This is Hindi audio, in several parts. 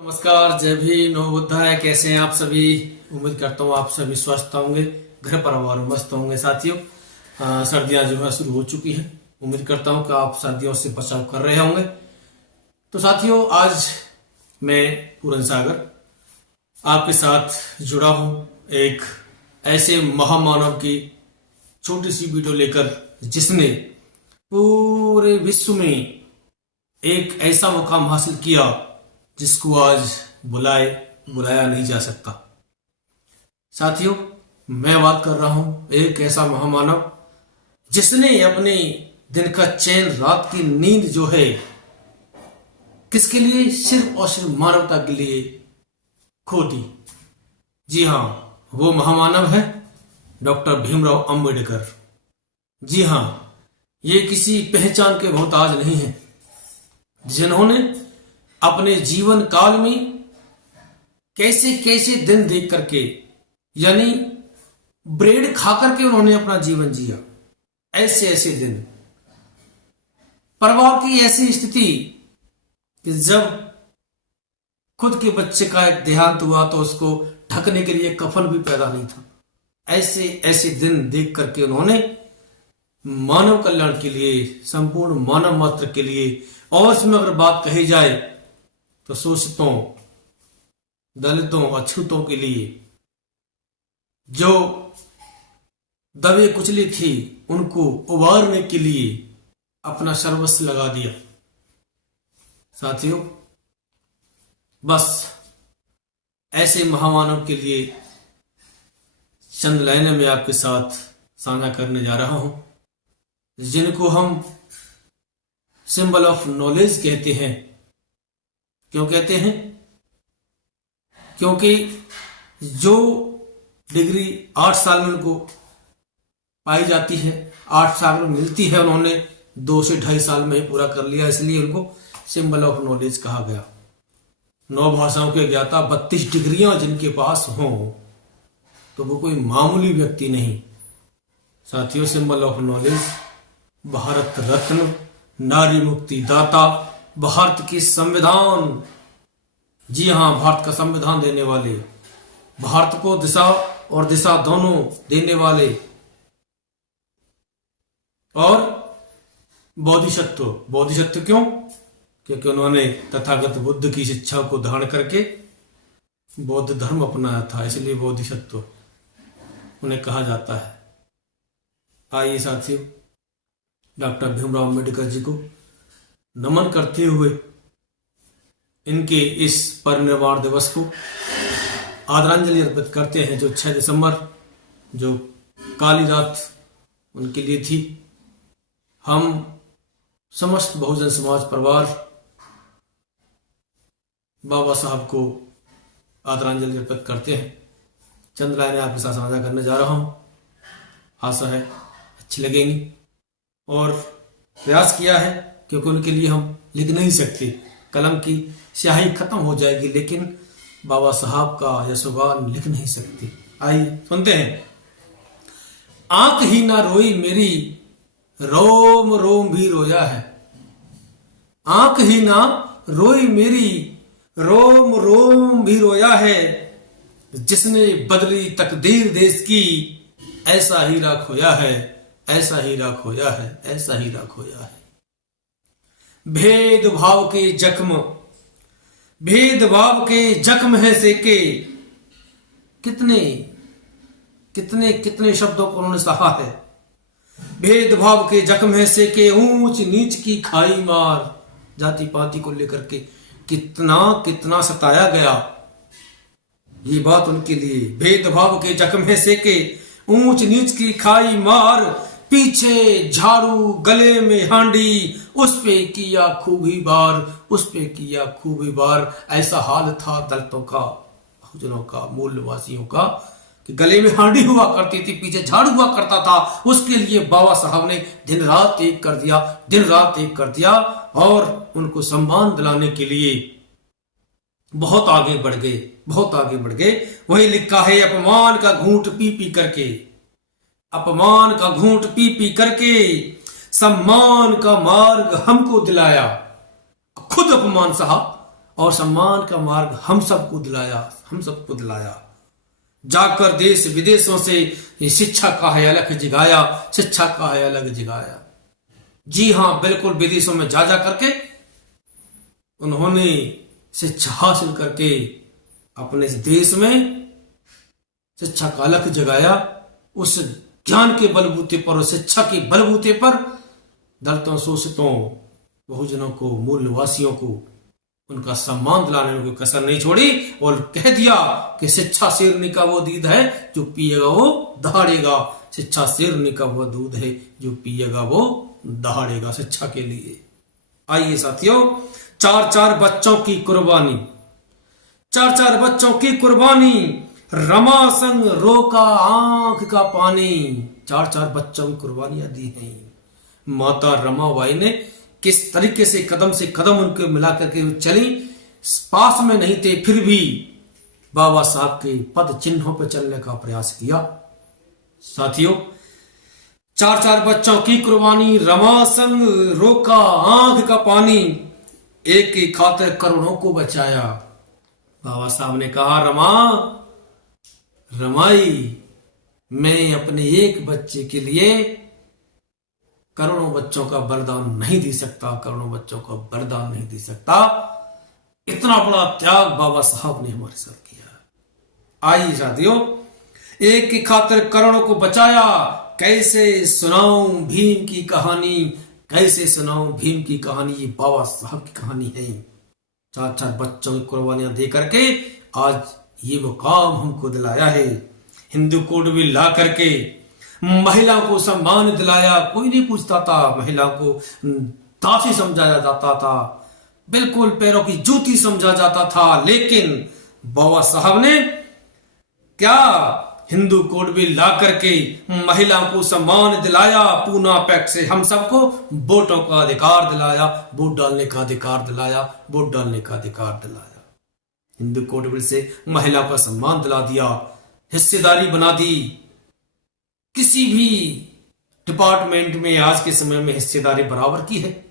नमस्कार, जय भी नव बुद्धाय। कैसे हैं आप सभी? उम्मीद करता हूँ आप सभी स्वस्थ होंगे, घर परिवार में मस्त होंगे। साथियों, सर्दियां जो है शुरू हो चुकी है। उम्मीद करता हूँ कि आप सर्दियों से बचाव कर रहे होंगे। तो साथियों, आज मैं पूरन सागर आपके साथ जुड़ा हूँ एक ऐसे महामानव की छोटी सी वीडियो लेकर, जिसने पूरे विश्व में एक ऐसा मुकाम हासिल किया जिसको आज बुलाया नहीं जा सकता। साथियों, मैं बात कर रहा हूं एक ऐसा महामानव जिसने अपने दिन का चैन, रात की नींद जो है, किसके लिए? सिर्फ और सिर्फ मानवता के लिए खो दी। जी हां, वो महामानव है डॉक्टर भीमराव अंबेडकर। जी हां, ये किसी पहचान के मोहताज नहीं है, जिन्होंने अपने जीवन काल में कैसे कैसे दिन देख करके, यानी ब्रेड खा करके उन्होंने अपना जीवन जिया। ऐसे ऐसे दिन, परिवार की ऐसी स्थिति कि जब खुद के बच्चे का एक देहांत हुआ तो उसको ढकने के लिए कफन भी पैदा नहीं था। ऐसे ऐसे दिन देख करके उन्होंने मानव कल्याण के लिए, संपूर्ण मानव मात्र के लिए, और इसमें अगर बात कही जाए तो शोषितों, दलितों, अछूतों के लिए, जो दबे कुचले थी, उनको उबारने के लिए अपना सर्वस्व लगा दिया। साथियों, बस ऐसे महामानव के लिए चंद लाइनें मैं आपके साथ साझा करने जा रहा हूं, जिनको हम सिंबल ऑफ नॉलेज कहते हैं। क्यों कहते हैं? क्योंकि जो डिग्री 8 साल में उनको पाई जाती है, 8 साल में मिलती है, उन्होंने 2 से 2.5 साल में ही पूरा कर लिया। इसलिए उनको सिंबल ऑफ नॉलेज कहा गया। 9 भाषाओं के ज्ञाता, 32 डिग्रियां जिनके पास हों, तो वो कोई मामूली व्यक्ति नहीं। साथियों, symbol of knowledge, Bharat Ratna, नारी मुक्ति दाता, भारत की संविधान, जी हां, भारत का संविधान देने वाले, भारत को दिशा और दिशा दोनों देने वाले, और बोधिसत्व। बोधिसत्व क्यों? क्योंकि उन्होंने तथागत बुद्ध की शिक्षा को धारण करके बौद्ध धर्म अपनाया था, इसलिए बोधिसत्व उन्हें कहा जाता है। आइए साथियों, डॉक्टर भीमराव अंबेडकर जी को नमन करते हुए इनके इस परिनिर्वाण दिवस को आदरांजलि अर्पित करते हैं, जो 6 दिसंबर, जो काली रात उनके लिए थी। हम समस्त बहुजन समाज परिवार बाबा साहब को आदरांजलि अर्पित करते हैं। चंद लाइनें आपके साथ साझा करने जा रहा हूं, आशा है अच्छी लगेंगी। और प्रयास किया है, क्योंकि उनके लिए हम लिख नहीं सकते, कलम की स्याही खत्म हो जाएगी, लेकिन बाबा साहब का यशोगान लिख नहीं सकते। आइए सुनते हैं। आंख ही ना रोई मेरी, रोम रोम भी रोया है। आंख ही ना रोई मेरी, रोम रोम भी रोया है। जिसने बदली तकदीर देश की, ऐसा हीरा खोया है, ऐसा हीरा खोया है, ऐसा हीरा खोया है। भेदभाव के जख्म, भेदभाव के जख्म है सेके। कितने कितने कितने शब्दों को उन्होंने सहा है। भेदभाव के जख्म है सेके, ऊंच नीच की खाई मार। जाति पाति को लेकर के कितना कितना सताया गया, ये बात उनके लिए। भेदभाव के जख्म है सेके, ऊंच नीच की खाई मार। पीछे झाड़ू, गले में हांडी, उस पे किया खूबी बार, उस पे किया खूबी बार। ऐसा हाल था दलितों का, बहुजनों का, मूलवासियों का, कि गले में हांडी हुआ करती थी, पीछे झाड़ू हुआ करता था। उसके लिए बाबा साहब ने दिन रात एक कर दिया, दिन रात एक कर दिया, और उनको सम्मान दिलाने के लिए बहुत आगे बढ़ गए, बहुत आगे बढ़ गए। वही लिखा है, अपमान का घूंट पी पी करके, अपमान का घूंट पी पी करके सम्मान का मार्ग हमको दिलाया। खुद अपमान सहा और सम्मान का मार्ग हम सबको दिलाया। जाकर देश विदेशों से शिक्षा का है अलग जगाया। जी हाँ, बिल्कुल, विदेशों में जा करके उन्होंने शिक्षा हासिल करके अपने देश में शिक्षा का अलग जगाया। उस ज्ञान के बलबूते पर और शिक्षा के बलबूते पर दलितों, शोषितों, बहुजनों को, मूल निवासियों को उनका सम्मान दिलाने में कोई कसर नहीं छोड़ी और कह दिया कि शिक्षा शेरनी का वो दूध है जो पिएगा वो दहाड़ेगा। शिक्षा शेरनी का वो दूध है जो पिएगा वो दहाड़ेगा, शिक्षा के लिए। आइए साथियों, चार बच्चों की कुर्बानी, रमा संग रोका आंख का पानी। चार बच्चों की कुर्बानियां दी हैं। माता रमाबाई ने किस तरीके से कदम उनके मिला करके चली, पास में नहीं थे फिर भी बाबा साहब के पद चिन्हों पर चलने का प्रयास किया। साथियों, चार बच्चों की कुर्बानी, रमा संग रोका आंख का पानी, एक की खातिर करोड़ों को बचाया। बाबा साहब ने कहा, रमाई, मैं अपने एक बच्चे के लिए करोड़ों बच्चों का बलिदान नहीं दे सकता। इतना बड़ा त्याग बाबा साहब ने हमारे साथ किया। आइए साथियों, एक की खातिर करोड़ों को बचाया। कैसे सुनाऊं भीम की कहानी, ये बाबा साहब की कहानी है। चार बच्चों की कुर्बानियां दे करके आज ये मुकाम हमको दिलाया है। हिंदू कोड भी ला करके महिलाओं को सम्मान दिलाया। कोई नहीं पूछता था, महिलाओं को दासी समझाया जाता था, बिल्कुल पैरों की जूती समझा जाता था। लेकिन बाबा साहब ने क्या हिंदू कोड भी ला करके महिलाओं को सम्मान दिलाया। पूना पैक्ट से हम सबको वोटों का अधिकार दिलाया, वोट डालने का अधिकार दिलाया। हिंदू कोड बिल से महिलाओं का सम्मान दिला दिया, हिस्सेदारी बना दी। किसी भी डिपार्टमेंट में आज के समय में हिस्सेदारी बराबर की है,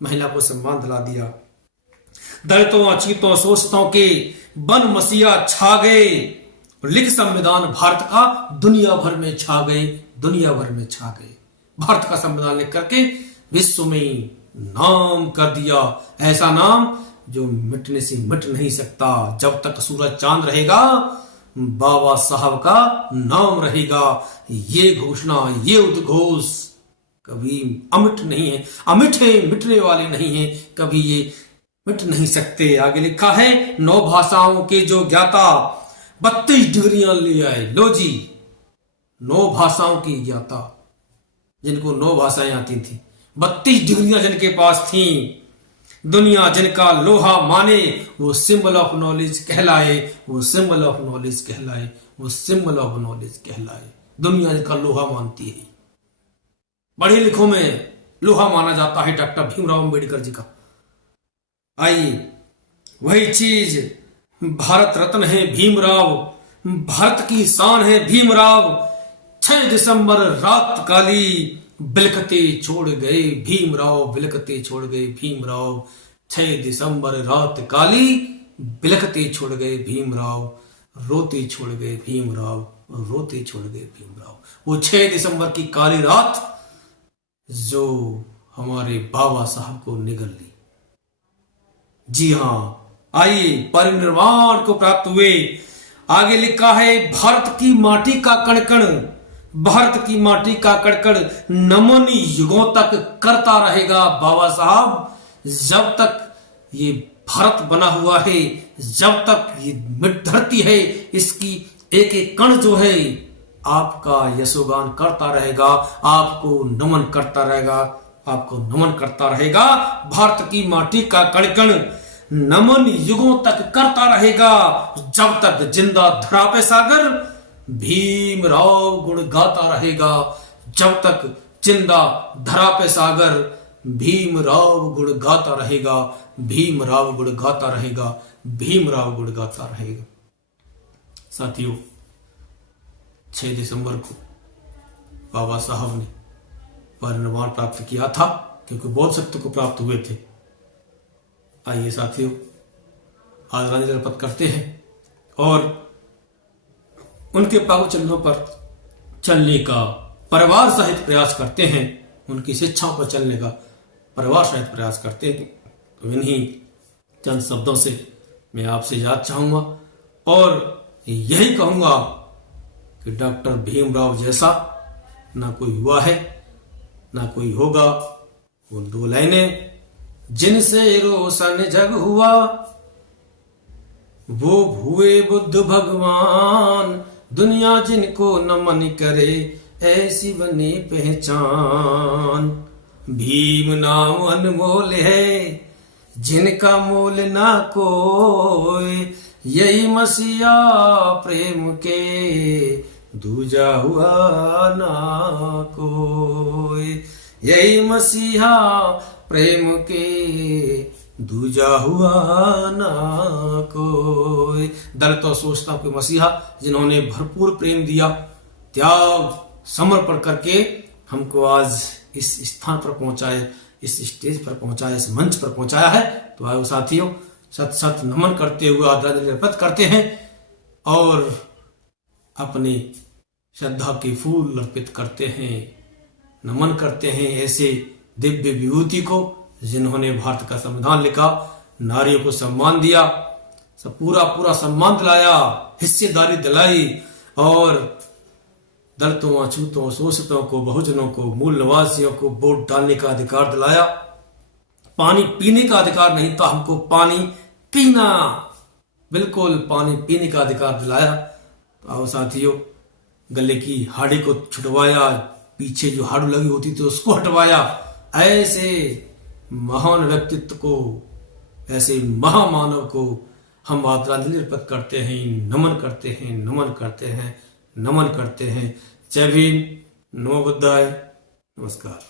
महिला को सम्मान दिला दिया। दलितों, अछूतों, शोषितों के बन मसीहा छा गए। लिख संविधान भारत का दुनिया भर में छा गए। भारत का संविधान लिख करके विश्व में नाम कर दिया, ऐसा नाम जो मिटने से मिट नहीं सकता। जब तक सूरज चांद रहेगा बाबा साहब का नाम रहेगा। ये घोषणा, ये उद्घोष कभी अमिट नहीं है, मिटने वाले नहीं है, कभी ये मिट नहीं सकते। आगे लिखा है, 9 भाषाओं के जो ज्ञाता 32 डिग्रियां ले आए। लो जी, 9 भाषाओं की ज्ञाता, जिनको 9 भाषाएं आती थी, 32 डिग्रियां जिनके पास थी, दुनिया जिनका लोहा माने, वो सिंबल ऑफ नॉलेज कहलाए। दुनिया जिनका लोहा मानती है, पढ़े लिखों में लोहा माना जाता है डॉक्टर भीमराव अंबेडकर जी का। आइए, वही चीज भारत रत्न है भीमराव, भारत की शान है भीमराव। 6 दिसंबर रात काली बिलखते छोड़ गए भीमराव। 6 दिसंबर रात काली बिलखते छोड़ गए भीमराव, रोते छोड़ गए भीमराव। वो 6 दिसंबर की काली रात जो हमारे बाबा साहब को निगल ली। जी हाँ, आइए, परिनिर्वाण को प्राप्त हुए। आगे लिखा है, भारत की माटी का कण नमन युगों तक करता रहेगा बाबा साहब। जब तक ये भारत बना हुआ है, जब तक ये धरती है, इसकी एक एक कण जो है आपका यशोगान करता रहेगा, आपको नमन करता रहेगा। भारत की माटी का कण नमन युगों तक करता रहेगा। जब तक जिंदा धरा पे सागर भीमराव गुण गाता रहेगा। जब तक जिंदा धरा पे सागर भीमराव गुण गाता रहेगा। साथियों, 6 दिसंबर को बाबा साहब ने परिनिर्वाण प्राप्त किया था, क्योंकि बोध सत्य को प्राप्त हुए थे। आइए साथियों, आदरांजलि अर्पित करते हैं और उनके पाव चरणों पर चलने का परिवार सहित प्रयास करते हैं, उनकी शिक्षाओं पर चलने का परिवार सहित प्रयास करते हैं। तो इन्हीं चंद शब्दों से मैं आपसे याद चाहूंगा और यही कहूंगा कि डॉक्टर भीमराव जैसा ना कोई हुआ है ना कोई होगा। वो 2 लाइनें, जिनसे रोशन जग हुआ वो हुए बुद्ध भगवान, दुनिया जिनको नमन करे ऐसी बने पहचान। भीम नाम अनमोल है जिनका मोल ना कोई, यही मसीहा प्रेम के दूजा हुआ ना कोई, यही मसीहा प्रेम के दूजा हुआ ना कोई। दलित और शोषितों के मसीहा जिन्होंने भरपूर प्रेम दिया, त्याग समर्पण करके हमको आज इस स्थान पर पहुंचाए, इस स्टेज पर पहुंचाया, इस मंच पर पहुंचाया है। तो आओ साथियों, सत सत नमन करते हुए आदरांजलि अर्पित करते हैं और अपनी श्रद्धा के फूल अर्पित करते हैं, नमन करते हैं ऐसे दिव्य विभूति को जिन्होंने भारत का संविधान लिखा, नारियों को सम्मान दिया, सब पूरा सम्मान दिलाया, हिस्सेदारी दिलाई और दलितों, अछूतों, शोषितों को, बहुजनों को, मूल निवासियों को वोट डालने का अधिकार दिलाया। पानी पीने का अधिकार नहीं था, हमको पानी पीना, बिल्कुल पानी पीने का अधिकार दिलाया। तो आओ साथियों, गले की हाड़ी को छुटवाया, पीछे जो हाड़ लगी होती थी उसको हटवाया। ऐसे महान व्यक्तित्व को, ऐसे महामानव को हम आदरांजलि अर्पित करते हैं, नमन करते हैं, नमन करते हैं, नमन करते हैं। जय भीम, नमो बुद्धाय, नमस्कार।